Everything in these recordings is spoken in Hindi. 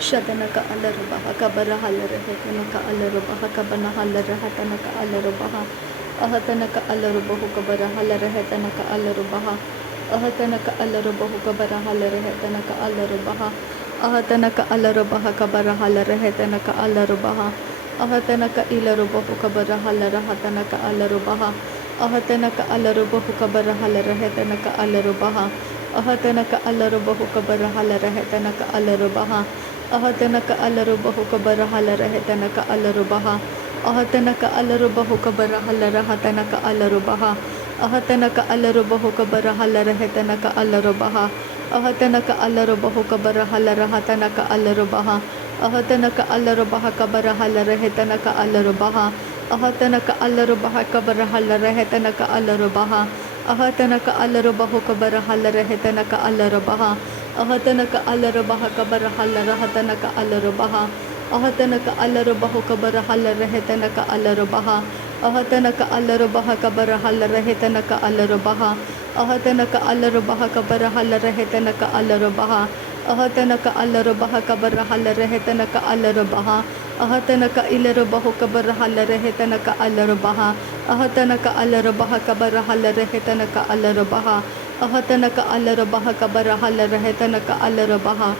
Shadanaka Alarubaha Kabara Halarehetanaka Alarubaha Kabana Halarehatanaka Alarubaha Ahatanaka Alarubahu Kabara Halarehetanaka Alarubaha Ahatanaka Alarubahu Kabara Halarehetanaka Alarubaha Ahatanaka Alarubaha Kabara Halarehetanaka Alarubaha Ahatanaka Ilarubahu Kabara Halarahatanaka Alarubaha Ahatanaka Alarubahu Kabara Halarehetanaka Alarubaha Ahatanaka Alarubahu Kabara Halarehetanaka Alarubaha Ahatanaka Alarubahu Kabara Halarehetanaka Alarubaha Ahatanaka Alarubahu Kabara Halarahatanaka Alarubaha Ahatanaka Alarubahu Kabara Halarehetanaka Alarubaha Ahatanaka Alarubahu Kabara Halarahatanaka Alarubaha Ahatanaka Alarubaha Kabara Halarehetanaka Alarubaha Ahatanaka Alarubaha Kabara Halarehetanaka Alarubaha Ahatanaka Alarubahu Kabara Halarehetanaka Alarubaha Ahatanaka Alarubaha Kabara Halarahatanaka Alarubaha Ahatanaka Alarubahu Kabara Halarehetanaka Alarubaha Ahatanaka Alarubaha Kabara Halarehetanaka Alarubaha Ahatanaka Alarubaha Kabara Halarehetanaka Alarubaha Ahatanaka Alarubaha Kabara Halarehetanaka Alarubaha Ahatanaka Ilarubahu Kabara Halarehetanaka Alarubaha Ahatanaka Alarubaha Kabara Halarehetanaka Alarubaha Ahatanaka Alarubaha Kabara Halarehetanaka Alarubaha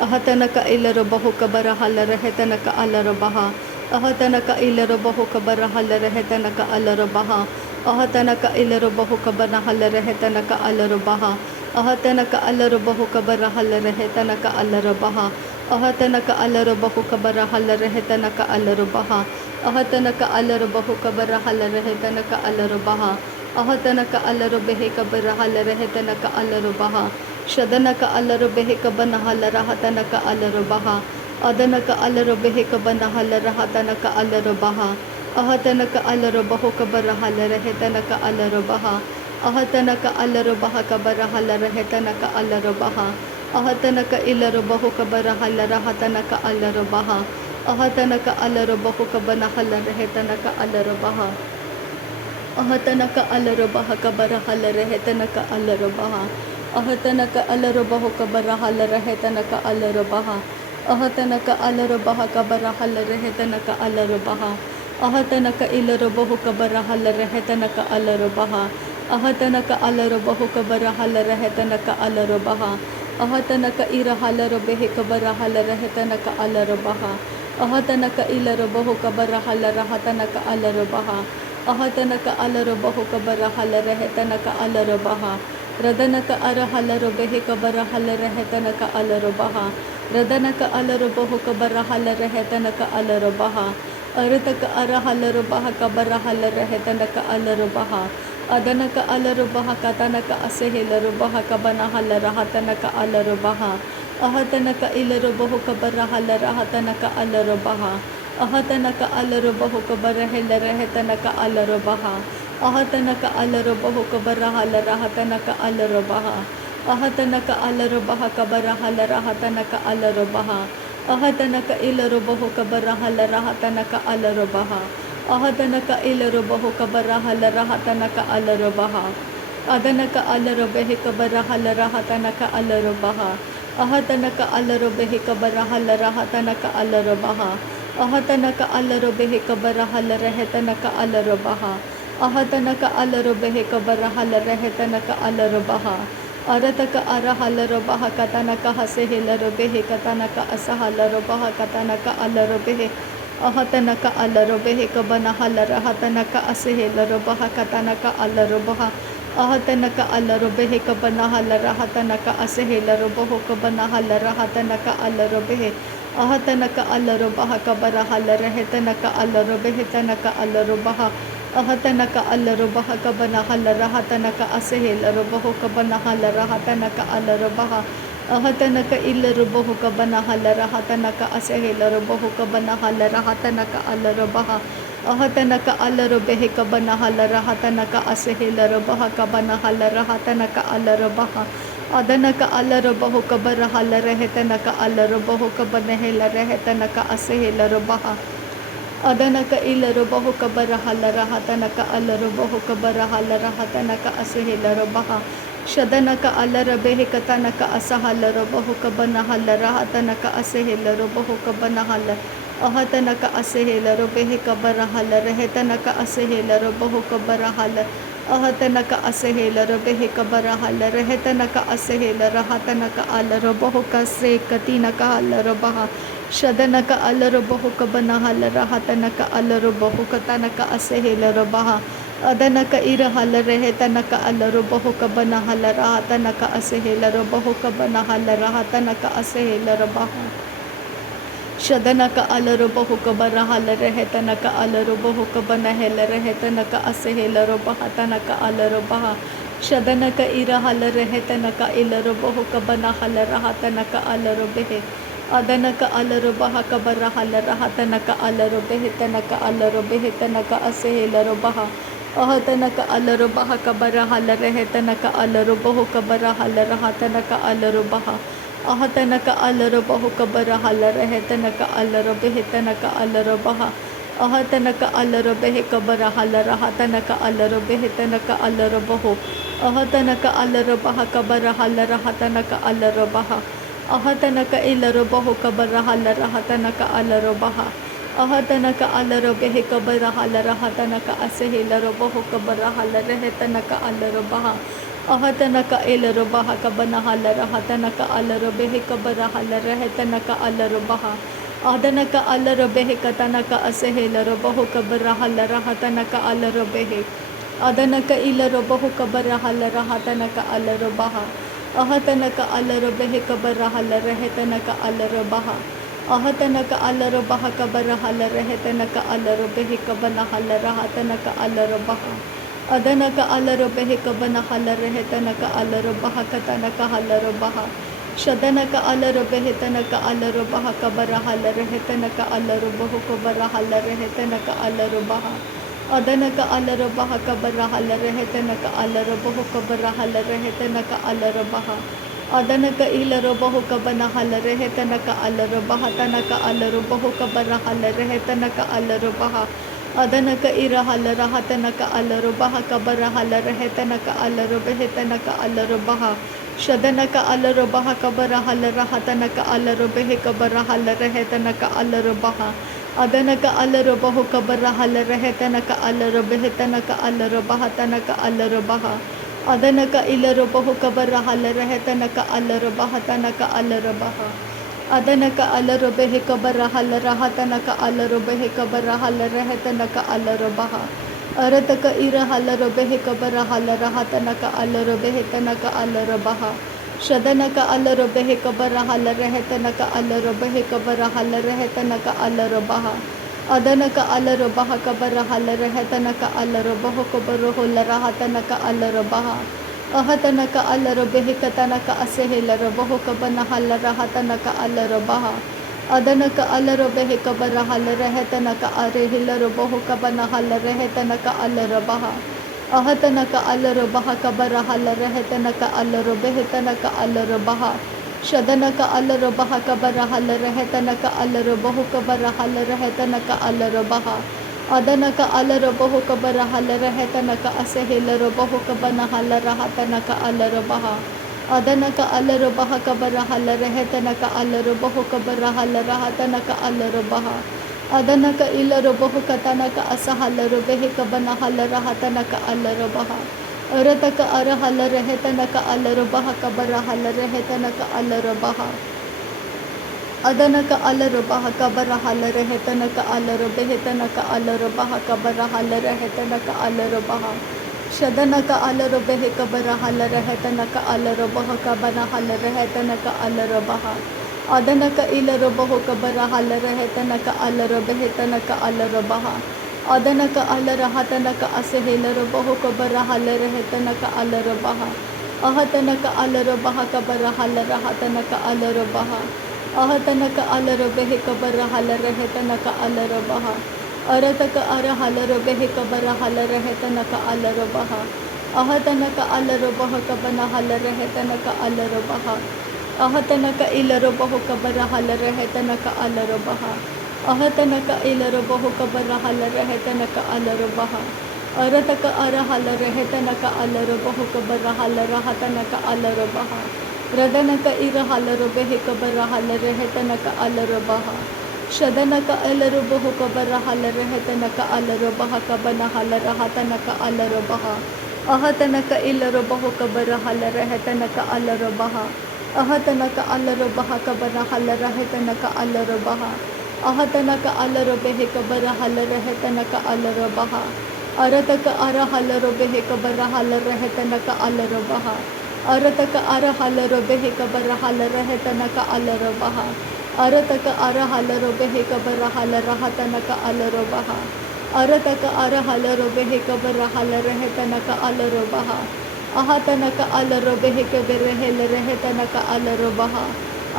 Ahatanaka Ilarubahu Kabara Halarehetanaka Alarubaha Ahatanaka Ilarubahu Kabara Halarehetanaka Alarubaha Ahatanaka Ilarubahu Kabara Halarehetanaka Alarubaha Ahatanaka Alarubahu Kabara Halarehetanaka Alarubaha Ahatanaka Alarubahu Kabara Halarehetanaka Alarubaha Ahatanaka Alarubahu Kabara Halarehetanaka Alarubaha Ahatanaka Alarubehi Kabara Halarehetanaka Alarubaha Shadanaka Alarubehi Kabana Halarahatanaka Alarubaha Adanaka Alarubehi Kabana Halarahatanaka Alarubaha Ahatanaka Alarubahu Kabara Halarehetanaka Alarubaha Ahatanaka Alarubaha Kabara Halarehetanaka Alarubaha Ahatanaka Ilarubahu Kabara Halarahatanaka Alarubaha Ahatanaka Alarubahu Kabana Halarehetanaka Alarubaha Ahatanaka Alarubaha Kabara Halarehetanaka Alarubaha Ahatanaka Alarubahu Kabara Halarehetanaka Alarubaha Ahatanaka Alarubaha Kabara Halarehetanaka Alarubaha Ahatanaka Ilarubahu Kabara Halarehetanaka Alarubaha Ahatanaka Alarubahu Kabara Halarehetanaka Alarubaha Ahatanaka Ira Halarubehi Kabara Halarehetanaka Alarubaha Ahatanaka Ilarubahu Kabara Halarahatanaka Alarubaha Ahatanaka Alarubahu Kabara Halarehetanaka Alarubaha Radanaka Ara Halarubehi Kabara Halarehetanaka Alarubaha Radanaka Alarubahu Kabara Halarehetanaka Alarubaha Arataka Ara Halarubaha Kabara Halarehetanaka Alarubaha Adanaka Alarubaha Katanaka Asehelarubaha Kabana Halarahatanaka Alarubaha Ahatanaka Ilarubahu Kabara Halarahatanaka Alarubaha Ahatanaka Alarubahu Kabara Helarehetanaka Alarubaha Ahatanaka Alarubahu Kabara Halarahatanaka Alarubaha Ahatanaka Alarubaha Kabara Halarahatanaka Alarubaha Ahatanaka Ilarubahu Kabara Halarahatanaka Alarubaha Ahatanaka Ilarubahu Kabara Halarahatanaka Alarubaha Adanaka Alarubehi Kabara Halarahatanaka Alarubaha Ahatanaka Alarubehi Kabara Halarahatanaka Alarubaha Ahatanaka Alarubehi Kabara Halarehetanaka Alarubaha Ahatanaka Alarubehi Kabara Halarehetanaka Alarubaha Arataka Ara Halarubaha Katanaka Hasehelarubehi Katanaka Asahalarubaha Katanaka Alarubehi Ahatanaka Alarubehi Kabana Halarahatanaka Asehelarubaha Katanaka Alarubaha Ahatanaka Alarubehi Kabana Halarahatanaka Asehelarubahu Kabana Halarahatanaka Alarubehi Ahatanaka Alarubaha Kabara Halarehetanaka Alarubehi Tanaka Alarubaha Ahatanaka Alarubaha Kabana Halarahatanaka Asehelarubahu Kabana Halarahatanaka Alarubaha Ahatanaka Ilarubahu Kabana Halarahatanaka Asehelarubahu Kabana Halarahatanaka Alarubaha Ahatanaka Alarubehi Kabana Halarahatanaka Asehelarubaha Kabana Halarahatanaka Alarubaha Adanaka Alarubahu Kabara Halarehetanaka Alarubahu Kabana Helarehetanaka Asehelarubaha Adanaka Ilarubahu Kabara Halarahatanaka Alarubahu Kabara Halarahatanaka Asehelarubaha शदनक अलरबेह कतनक असहलर बहुक बनहलर हतनक असहेलर बहुक बनहल अहतनक असहेलर बेह कबरहलर हेतनक असहेलर बहुक बरहल अहतनक असहेलर बेह कबरहलर हेतनक असहेलर हतनक अलर बहुक से कतिनक अलर बह शदनक अलर बहुक बनहलर हतनक अलर बहुक तनक असहेलर बह अदनक इरहल रहे तनक अलर बहुक बनहल तनक असहेलर बहुक बनहल तनक असहेलर बह शदनक अलर बहुक बरहल रहे तनक अलर बहुक बनहल रहे तनक असहेलर बह तनक अलर बह शदनक इरहल रहे तनक इलर बहुक बनहल तनक अलर बेह अदनक अलर बह कबरहल तनक अलर बेह तनक असहेलर बह अहतनक अलर बह कबरहल रहे तनक अलर बहुक बरहल तनक अलर बह अहतनक अलर बहुक बरहल रहे तनक अलर बेह तनक अलर बह अहतनक अलर बेह कबरहल तनक अलर बेह तनक अलर बहु अहतनक अलर बह कबरहल तनक अलर बह अहतनक इलर बहु कबरहल तनक अलर बह अहतनक अलर बेह कबरहल तनक असहेलर बहु कबरहल रहे तनक अलर बह अहतनक इलर बह कबनहल तनक अलर बेह कबरहल रहे तनक अलर बह अदनक अलर बेह कतनक असहेलर बहु कबरहल तनक अलर बेह अदनक इलर बहु कबरहल तनक अलर बह अहतनक अलर बेह कबरहल रहे तनक अलर बह अहतनक अलर बह कबरहल रहे तनक अलर बेह कबनहल तनक अलर बह अदनक अलर बेह कबनहल रहे तनक अलर बह कतनक अलर बह शदनक अलर बेह तनक अलर बह कबरहल रहे तनक अलर बहु कबरहल रहे तनक अलर बह अदनक अलर बह कबरहल रहे तनक अलर बहु कबरहल रहे तनक अलर बह अदनक इलर बहु कबनहल रहे तनक अलर बह तनक अलर बहु कबरहल रहे तनक अलर बह अदनक इरहल तनक अलर बह कबरहल रहे तनक अलर बेह तनक अलर बह शदनक अलर बह कबरहल तनक अलर बेह कबरहल रहे तनक अलर बह अदनक अलर बहु कबरहल रहे तनक अलर बेह तनक अलर बह तनक अलर बह अदनक इलर बहु कबरहल रहे तनक अलर बह तनक अलर बह अदनक अलर बेह कबरहल तनक अलर बेह कबरहल रहे तनक अलर बह अरतक इरहल बेह कबरहल तनक अलर बेह तनक अलर बह शदनक अलर बेह कबरहल रहे तनक अलर बेह कबरहल रहे तनक अलर बह अदनक अलर बह कबरहल रहे तनक अलर बहु कबरहल तनक अलर बह अहतनक अलर बेह कतनक असहेलर बहु कबनहल तनक अलर बह अदनक अलर बेह कबरहल रहे तनक अरेहिलर बहु कबनहल रहे तनक अलर बह अहतनक अलर बह कबरहल रहे तनक अलर बेह तनक अलर बह शदनक अलर बह कबरहल रहे तनक अलर बहु कबरहल रहे तनक अलर बह अदनक अलर बहु कबरहल रहे तनक असहेलर बहु कबनहल तनक अलर बह अदनक अलर बह कबरहल रहे तनक अलर बहु कबरहल तनक अलर बह अदनक इलर बहु कतनक असहलर बेह कबनहल तनक अलर बह अरतक अरहल रहे तनक अलर बह कबरहल रहे तनक अलर बह अदनक अलर बह कबरहल रहे तनक अलर बेह तनक अलर बह कबरहल रहे तनक अलर बह शदनक अलर बेह कबरहल रहे तनक अलर बह कबरहल रहे तनक अलर बह अदनक इलर बहु कबरहल रहे तनक अलर बेह तनक अलर बह अदनक अलर तनक असहेलर बहु कबरहल रहे तनक अलर बह अहतनक अलर बह कबरहल तनक अलर बह अहतनक अलर बेह कबरहल रहे तनक अलर बह अरतक अरहल बेह कबरहल रहे तनक अलर बह अहतनक अलर बह कबनहल रहे तनक अलर बह अहतनक इलर बहु कबरहल रहे तनक अलर बह अहतनक इलर बहु कबरहल रहे तनक अलर बह अरतक अरहल रहतनक अलर बहुक बरहल रहतनक अलर बहा रदनक इरहल रुबहिक बरहल रहतनक अलर बहा शदनक अलर बहुक बरहल रहतनक अलर बहक बनहल रहतनक अलर बहा अहतनक इलर बहुक बरहल रहतनक अलर बहा अहतनक अलर बहक बनहल रहतनक अलर बहा अहतनक अलर बहिक बरहल रहतनक अलर बहा अरतक अरहल रुबहिक बरहल रहतनक अलर बहा अरतक अरहल रुबहिक बरहल रहतनक अलर बहा अरतक अरहल रुबहिक बरहल रहतनक अलर बहा अरतक अरहल रुबहिक बरहल रहतनक अलर बहा अहतनक अलर बहिक बरहल रहतनक अलर बहा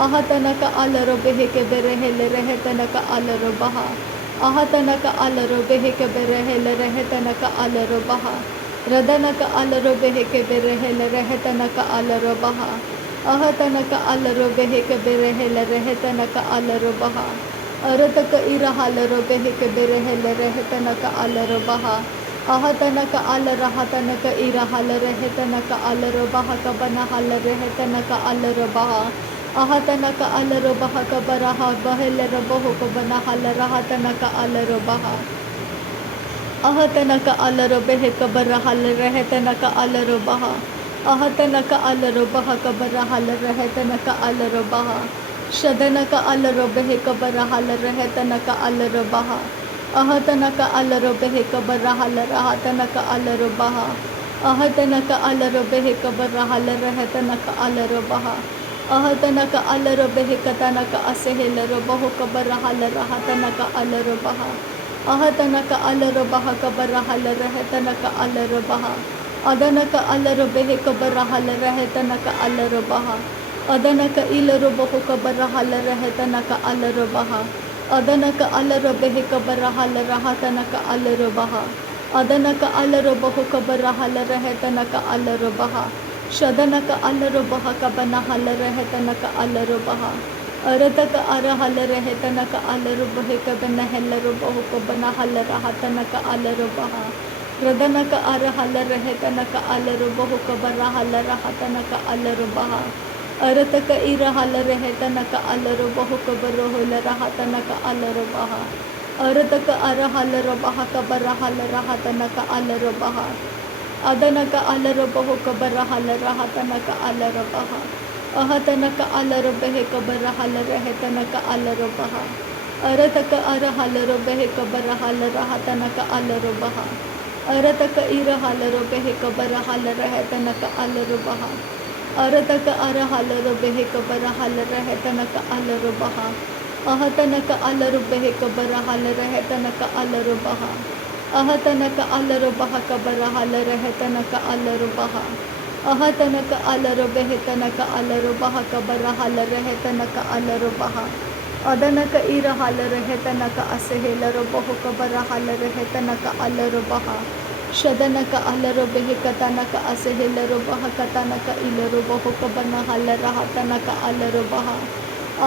अहतनक अलर बहिक बरहल रहतनक अलर बहा अहतनक अलर बहिक बरहल रहतनक अलर बहा रदनक अलर बहिक बरहल रहतनक अलर बहा अहतनक अलर बहिक बरहल रहतनक अलर बहा अरतक इरहल बहिक बरहल रहतनक अलर बहा अहतनक अलर हतनक इरहल रहतनक अलर बहक बनहल रहतनक अलर बहा अहतनक अलर बहक बरह बहल बहुक बनहल रहतनक अलर बहा अहतनक अलर बहिक बरहल रहतनक अलर बहा अहतनक अलर बहक बरहल रहतनक अलर बहा शदनक अलर बहिक बरहल रहतनक अलर बहा अहतनक अलर बहिक बरहल रहतनक अलर बहा अहतनक अलर बहिक बरहल रहतनक अलर बहा अहतनक अलर बहिक तनक असहेलर बहुक बरहल रहतनक अलर बहा अहतनक अलर बहक बरहल रहतनक अलर बहा अदनक अलर बहिक बरहल रहतनक अलर बहा अदनक इलर बहुक बरहल रहतनक अलर बहा अदनक अलर बहिक बरहल रहतनक अलर बहा अदनक अलर बहुक बरहल रहतनक अलर बहा शदनक अलर बहक बनहल रहतनक अलर बहा अरतक अरहल रहतनक अलर बहिक बनहल बहुक बनहल रहतनक अलर बहा रदनक अरहल रहतनक अलर बहुक बरहल रहतनक अलर बहा अरतक इरहल रहतनक अलर बहुक बरहल रहतनक अलर बहा अरतक अरहल बहक बरहल रहतनक अलर बहा अदनक अलर बहुक बरहल रहतनक अलर बहा अहतनक अलर बहिक बरहल रहतनक अलर बहा अरतक अरहल बहिक बरहल रहतनक अलर बहा अरतक इरहल बहिक बरहल रहतनक अलर बहा अरतक अरहल बहिक बरहल रहतनक अलर बहा अहतनक अलर बहिक बरहल रहतनक अलर बहा अहतनक अलर बहक बरहल रहतनक अलर बहा अहतनक अलर बहतनक अलर बहक बरहल रहतनक अलर बहा अदनक इरहल रहतनक असहेलर बहुक बरहल रहतनक अलर बहा शदनक अलर बहिक तनक असहेलर बहक तनक इलर बहुक बनहल रहतनक अलर बहा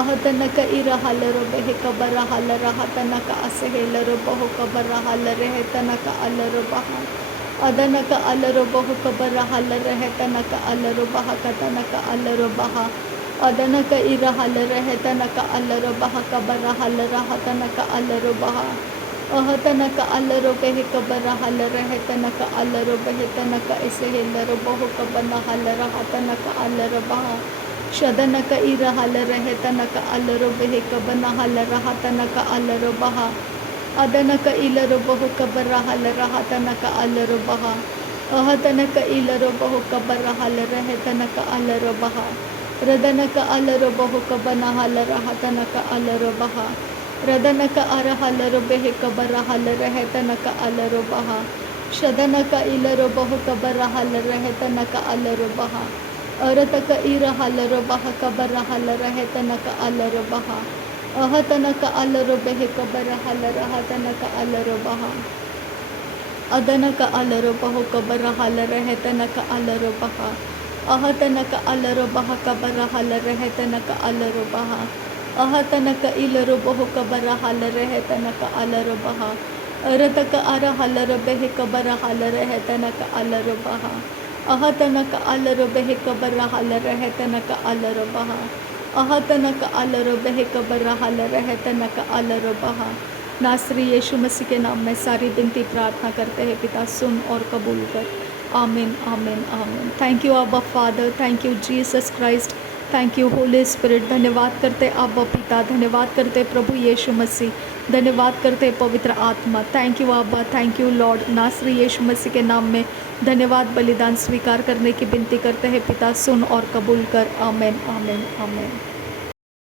अहतनक इरहल बहिक बरहल रहतनक असहेलर बहुक बरहल रहतनक अलर बहा अदनक अलर बहुक बरहल रहतनक अलर बहक तनक अलर बहा अदनक इरहल रहतनक अलर बहक बरहल रहतनक अलर बहा अहतनक अलर बहिक बरहल रहतनक अलर बहतनक असहेलर बहुक बनहल रहतनक अलर बहा शदनक इरहल रहतनक अलर बहिक बनहल रहतनक अलर बहा अदनक इलर बहुक बरहल रहतनक अलर बहा अहतनक इलर बहुक बरहल रहतनक अलर बहा रदनक अलर बहुक बनहल रहतनक अलर बहा रदनक अरहल बहिक बरहल रहतनक अलर बहा शदनक इलर बहुक बरहल रहतनक अलर बहा अरतक इरहल बहक बरहल रहतनक अलर बहा अहतनक अलर बहिक बरहल रहतनक अलर बहा अदनक अलर बहुक बरहल रहतनक अलर बहा अहतनक अलर बहक बरहल रहतनक अलर बहा अहतनक इलर बहुक बरहल रहतनक अलर बहा रतक अर हलर बेह कबर हलर है तनक अलर बहा अह तनक अलर बेह कबर हलर है तनक अलर बहा अह तनक अलर बेह कबर हलर है तनक अलर बहा। नासरी यीशु मसीह के नाम में सारी विनती प्रार्थना करते हैं पिता, सुन और कबूल कर। आमीन आमीन आमीन। थैंक यू आबा father, thank you Jesus Christ, thank you Holi spirit. धन्यवाद करते आबा पिता, धन्यवाद करते प्रभु यीशु मसीह, धन्यवाद करते पवित्र आत्मा। थैंक यू आबा, थैंक यू लॉर्ड। नासरी यीशु मसीह के नाम में धन्यवाद। बलिदान स्वीकार करने की विनती करते हैं पिता, सुन और कबूल कर। आमीन आमीन आमीन।